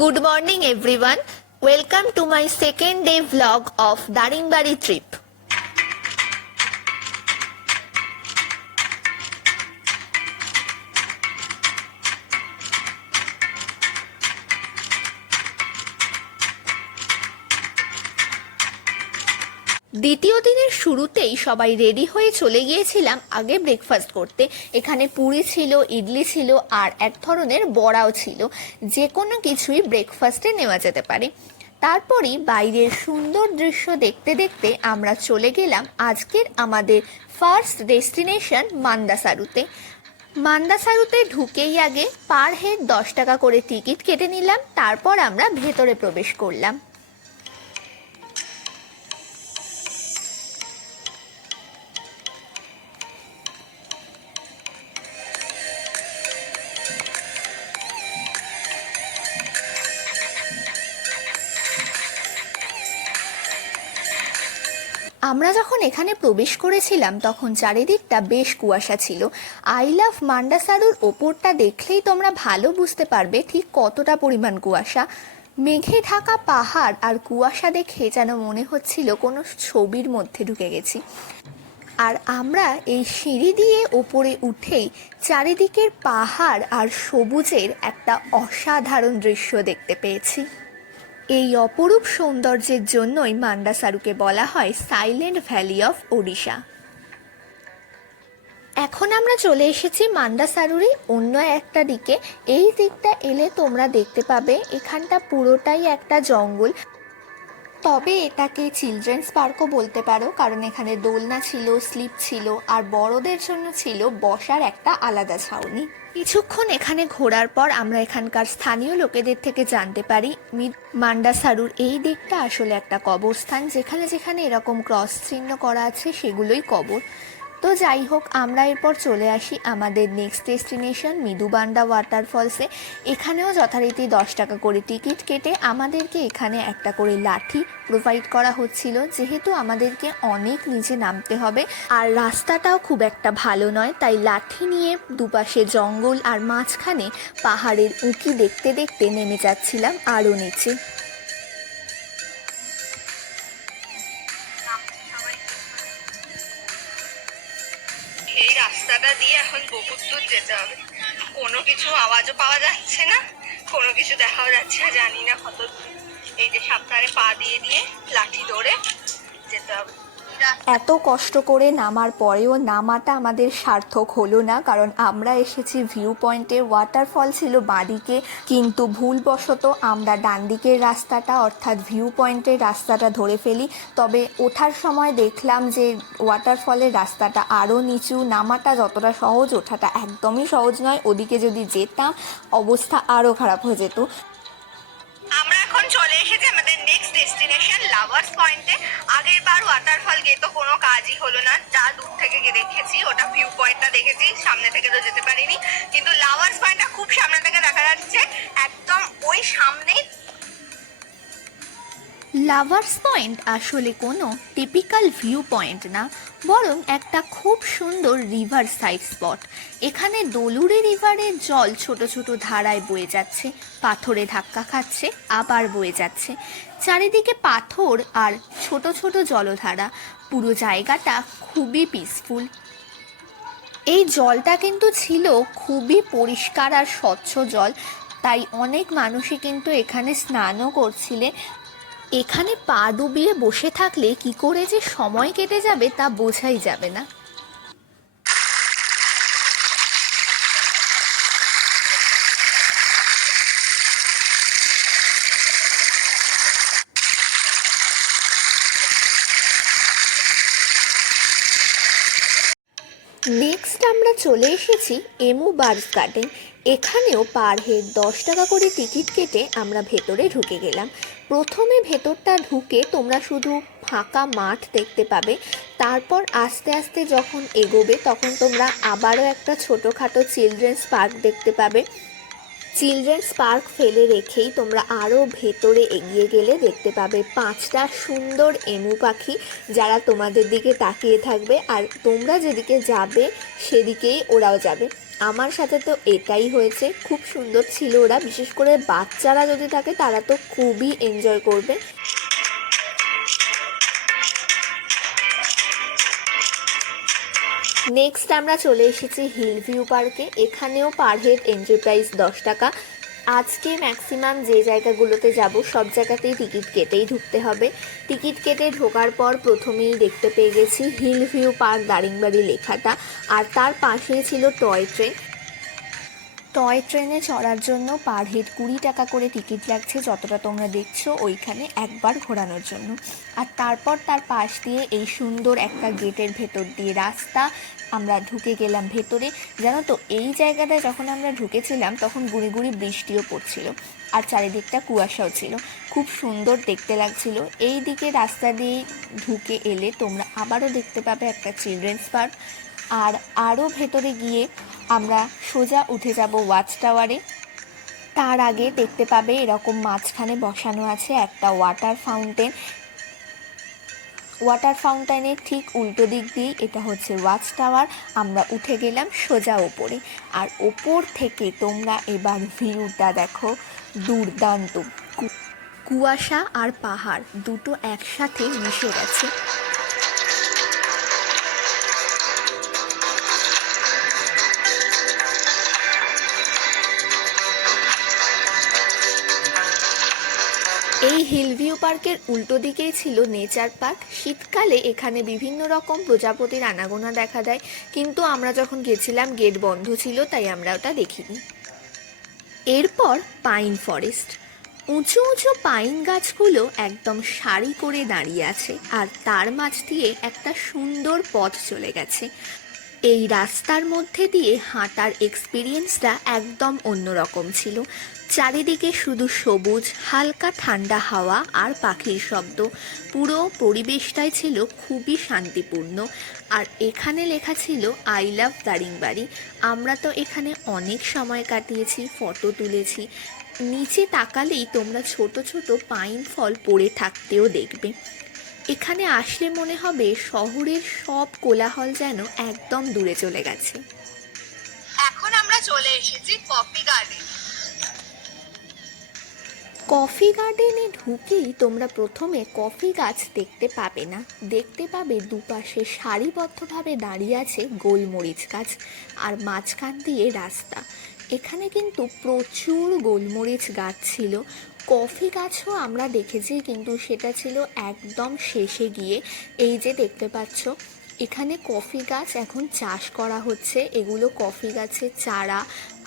Good morning everyone. Welcome to my second day vlog of Daringbari trip. দ্বিতীয় দিনের শুরুতেই সবাই রেডি হয়ে চলে গিয়েছিলাম আগে ব্রেকফাস্ট করতে। এখানে পুরি ছিল, ইডলি ছিল আর এক ধরনের বড়াও ছিল। যে কোনো কিছুই ব্রেকফাস্টে নেওয়া যেতে পারে। তারপরই বাইরের সুন্দর দৃশ্য দেখতে দেখতে আমরা চলে গেলাম আজকের আমাদের ফার্স্ট ডেস্টিনেশন মান্দাসারুতে। মান্দাসারুতে ঢুকেই আগে পার হেড 10 টাকা করে টিকিট কেটে নিলাম, তারপর আমরা ভেতরে প্রবেশ করলাম। আমরা যখন এখানে প্রবেশ করেছিলাম তখন চারিদিকটা বেশ কুয়াশা ছিল। আই লাভ মান্ডাসারুর ওপরটা দেখলেই তোমরা ভালো বুঝতে পারবে ঠিক কতটা পরিমাণ কুয়াশা। মেঘে ঢাকা পাহাড় আর কুয়াশা দেখে যেন মনে হচ্ছিল কোনো ছবির মধ্যে ঢুকে গেছি। আর আমরা এই সিঁড়ি দিয়ে ওপরে উঠেই চারিদিকের পাহাড় আর সবুজের একটা অসাধারণ দৃশ্য দেখতে পেয়েছি। এই অপরূপ সৌন্দর্যের জন্যই মান্ডাসারুকে বলা হয় সাইলেন্ট ভ্যালি অফ ওড়িশা। এখন আমরা চলে এসেছি মান্ডাসারুরই অন্য একটা দিকে। এই দিকটা এলে তোমরা দেখতে পাবে এখানটা পুরোটাই একটা জঙ্গল, তবে এটাকে চিলড্রেন্স পার্কও বলতে পারো, কারণ এখানে দোলনা ছিল, স্লিপ ছিল আর বড়দের জন্য ছিল বসার একটা আলাদা ছাউনি। কিছুক্ষণ এখানে ঘোরার পর আমরা এখানকার স্থানীয় লোকেদের থেকে জানতে পারি মান্ডাসারুর এই দিকটা আসলে একটা কবরস্থান, যেখানে যেখানে এরকম ক্রস চিহ্ন করা আছে সেগুলোই কবর। তো যাই হোক, আমরা এরপর চলে আসি আমাদের নেক্সট ডেস্টিনেশন মিদুবান্ডা ওয়াটারফলসে। এখানেও যথারীতি 10 টাকা করে টিকিট কেটে আমাদেরকে এখানে একটা করে লাঠি প্রোভাইড করা হচ্ছিল, যেহেতু আমাদেরকে অনেক নিচে নামতে হবে আর রাস্তাটাও খুব একটা ভালো নয়, তাই লাঠি নিয়ে দুপাশে জঙ্গল আর মাঝখানে পাহাড়ের উঁকি দেখতে দেখতে নেমে যাচ্ছিলাম আরও নিচে। এই রাস্তাটা দিয়ে এখন বহুত দূর যেতে হবে। কোনো কিছু আওয়াজও পাওয়া যাচ্ছে না, কোনো কিছু দেখাও যাচ্ছে না, জানি না কত দূর। এই যে সাবধানে পা দিয়ে দিয়ে লাঠি ধরে যেতে হবে। এত কষ্ট করে নামার পরেও নামাটা আমাদের সার্থক হলো না, কারণ আমরা এসেছি ভিউ পয়েন্টে। ওয়াটারফল ছিল বাঁদিকে, কিন্তু ভুলবশত আমরা ডান দিকের রাস্তাটা অর্থাৎ ভিউ পয়েন্টের রাস্তাটা ধরে ফেলি। তবে ওঠার সময় দেখলাম যে ওয়াটারফলের রাস্তাটা আরও নিচু, নামাটা যতটা সহজ ওঠাটা একদমই সহজ নয়। ওদিকে যদি যেতাম অবস্থা আরও খারাপ হয়ে যেত। আমরা এখন চলে এসেছি আমাদের নেক্সট ডেস্টিনেশন লাভার্স পয়েন্টে। আগের বার ওয়াটারফল গিয়ে তো কোনো কাজই হলো না, যা দূর থেকে গিয়ে দেখেছি ওটা ভিউ পয়েন্টটা দেখেছি, সামনে থেকে তো যেতে পারিনি। কিন্তু লাভার্স পয়েন্টটা খুব সামনে থেকে দেখা যাচ্ছে, একদম ওই সামনেই। লাভার্স পয়েন্ট আসলে কোনো টিপিক্যাল ভিউ পয়েন্ট না, বরং একটা খুব সুন্দর রিভার সাইড স্পট। এখানে দলুরি রিভারের জল ছোট ছোট ধারায় বয়ে যাচ্ছে, পাথরে ধাক্কা খাচ্ছে, আবার বয়ে যাচ্ছে। চারিদিকে পাথর আর ছোট ছোট জলধারা, পুরো জায়গাটা খুবই পিসফুল। এই জলটা কিন্তু ছিল খুবই পরিষ্কার আর স্বচ্ছ জল, তাই অনেক মানুষই কিন্তু এখানে স্নানও করছিলেন। এখানে পা ডুবিয়ে বসে থাকলে কি করে যে সময় কেটে যাবে তা বোঝাই যাবে না। নেক্সট আমরা চলে এসেছি এমু বার্ডস গার্ডেন। এখানেও পার হেড 10 টাকা করে টিকিট কেটে আমরা ভেতরে ঢুকে গেলাম। প্রথমে ভেতরটা ঢুকে তোমরা শুধু ফাঁকা মাঠ দেখতে পাবে, তারপর আস্তে আস্তে যখন এগোবে তখন তোমরা আবারও একটা ছোটোখাটো চিলড্রেন্স পার্ক দেখতে পাবে। চিলড্রেন্স পার্ক ফেলে রেখেই তোমরা আরও ভেতরে এগিয়ে গেলে দেখতে পাবে 5টা সুন্দর এমু পাখি, যারা তোমাদের দিকে তাকিয়ে থাকবে আর তোমরা যেদিকে যাবে সেদিকেই ওরাও যাবে। আমার সাথে তো এটাই হয়েছে, খুব সুন্দর ছিল ওরা, বিশেষ করে বাচ্চারা যদি থাকে তারা তো খুবই এনজয় করবে। নেক্সট আমরা চলে এসেছি হিল ভিউ পার্কে। এখানেও পার হেড এন্ট্রি প্রাইস 10 টাকা। আজকে ম্যাক্সিমাম যে জায়গাগুলোতে যাব সব জায়গাতেই টিকিট কেটেই ঢুকতে হবে। টিকিট কেটে ঢোকার পর প্রথমেই দেখতে পেয়ে গেছি হিল ভিউ পার্ক দারিংবাড়ি লেখাটা, আর তার পাশেই ছিল টয় ট্রেন। টয় ট্রেনে চড়ার জন্য পার হেড 20 টাকা করে টিকিট লাগছে, যতটা তোমরা দেখছো ওইখানে একবার ঘোরানোর জন্য। আর তারপর তার পাশ দিয়ে এই সুন্দর একটা গেটের ভেতর দিয়ে রাস্তা, আমরা ঢুকে গেলাম ভেতরে। জানো তো এই জায়গাটায় যখন আমরা ঢুকেছিলাম তখন গুঁড়ি গুঁড়ি বৃষ্টিও পড়ছিল, আর চারিদিকটা কুয়াশাও ছিল, খুব সুন্দর দেখতে লাগছিল। এই দিকে রাস্তা দিয়ে ঢুকে এলে তোমরা আবারও দেখতে পাবে একটা চিলড্রেন্স পার্ক, আর আরও ভেতরে গিয়ে আমরা সোজা উঠে যাব ওয়াচ টাওয়ারে। তার আগে দেখতে পাবে এরকম মাঝখানে বসানো আছে একটা ওয়াটার ফাউন্টেন। ওয়াটার ফাউন্টেনের ঠিক উল্টো দিক দিয়ে এটা হচ্ছে ওয়াচ টাওয়ার। আমরা উঠে গেলাম সোজা ওপরে, আর ওপর থেকে তোমরা এবার ভিউটা দেখো, দুর্দান্ত। কুয়াশা আর পাহাড় দুটো একসাথে মিশে গেছে। এই হিল ভিউ পার্কের উল্টো দিকেই ছিল নেচার পার্ক। শীতকালে এখানে বিভিন্ন রকম প্রজাপতির আনাগোনা দেখা দেয়, কিন্তু আমরা যখন গেছিলাম গেট বন্ধ ছিল, তাই আমরা ওটা দেখিনি। এরপর পাইন ফরেস্ট। উঁচু উঁচু পাইন গাছগুলো একদম সারি করে দাঁড়িয়ে আছে, আর তার মাঝ দিয়ে একটা সুন্দর পথ চলে গেছে। এই রাস্তার মধ্যে দিয়ে হাঁটার এক্সপিরিয়েন্সটা একদম অন্যরকম ছিল। চারিদিকে শুধু সবুজ, হালকা ঠান্ডা হাওয়া আর পাখির শব্দ। পুরো পরিবেশটাই ছিল খুবই শান্তিপূর্ণ। আর এখানে লেখা ছিল আই লাভ দারিংবাড়ি। আমরা তো এখানে অনেক সময় কাটিয়েছি, ফটো তুলেছি। নিচে তাকালেই তোমরা ছোট ছোট পাইন ফল পড়ে থাকতেও দেখবে। এখানে আসলে মনে হবে শহরের সব কোলাহল যেন একদম দূরে চলে গেছে। এখন আমরা চলে এসেছি কফি গার্ডেন। কফি গার্ডেনে ঢুকেই তোমরা প্রথমে কফি গাছ দেখতে পাবে না, দেখতে পাবে দুপাশে সারিবদ্ধভাবে দাঁড়িয়ে আছে গোলমরিচ গাছ, আর মাঝখান দিয়ে রাস্তা। এখানে কিন্তু প্রচুর গোলমরিচ গাছ ছিল। কফি গাছও আমরা দেখেছি, কিন্তু সেটা ছিল একদম শেষে গিয়ে। এই যে দেখতে পাচ্ছ, এখানে কফি গাছ এখন চাষ করা হচ্ছে। এগুলো কফি গাছের চারা,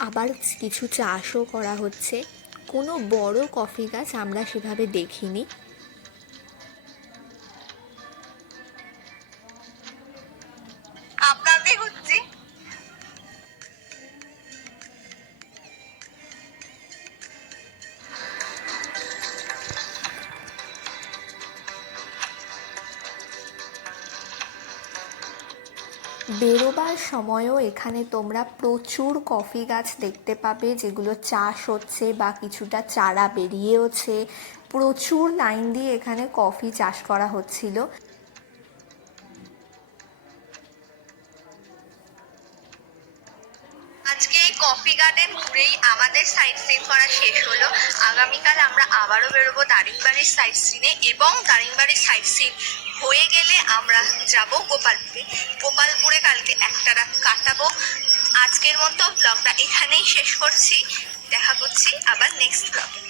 আবার কিছু চাষও করা হচ্ছে। কোনো বড় কফি গাছ আমরা সেভাবে দেখিনি। আপনাদের হচ্ছে বেরোবার সময়ও এখানে তোমরা প্রচুর কফি গাছ দেখতে পাবে, যেগুলো চাষ হচ্ছে বা কিছুটা চারা বেরিয়েওছে। প্রচুর লাইন দিয়ে এখানে কফি চাষ করা হচ্ছিল। আজকে এই কফি গার্ডেন ঘুরেই আমাদের সাইট সিন করা শেষ হলো। আগামীকাল আমরা আবারও বেরোবো দারিংবাড়ির সাইট সিনে, এবং দারিংবাড়ির সাইট সিন হয়ে গেলে আমরা যাব গোপালপুরে। গোপালপুরে কালকে একটা রাত কাটাবো। আজকের মতো ব্লগটা এখানেই শেষ করছি। দেখা করছি আবার নেক্সট ব্লগে।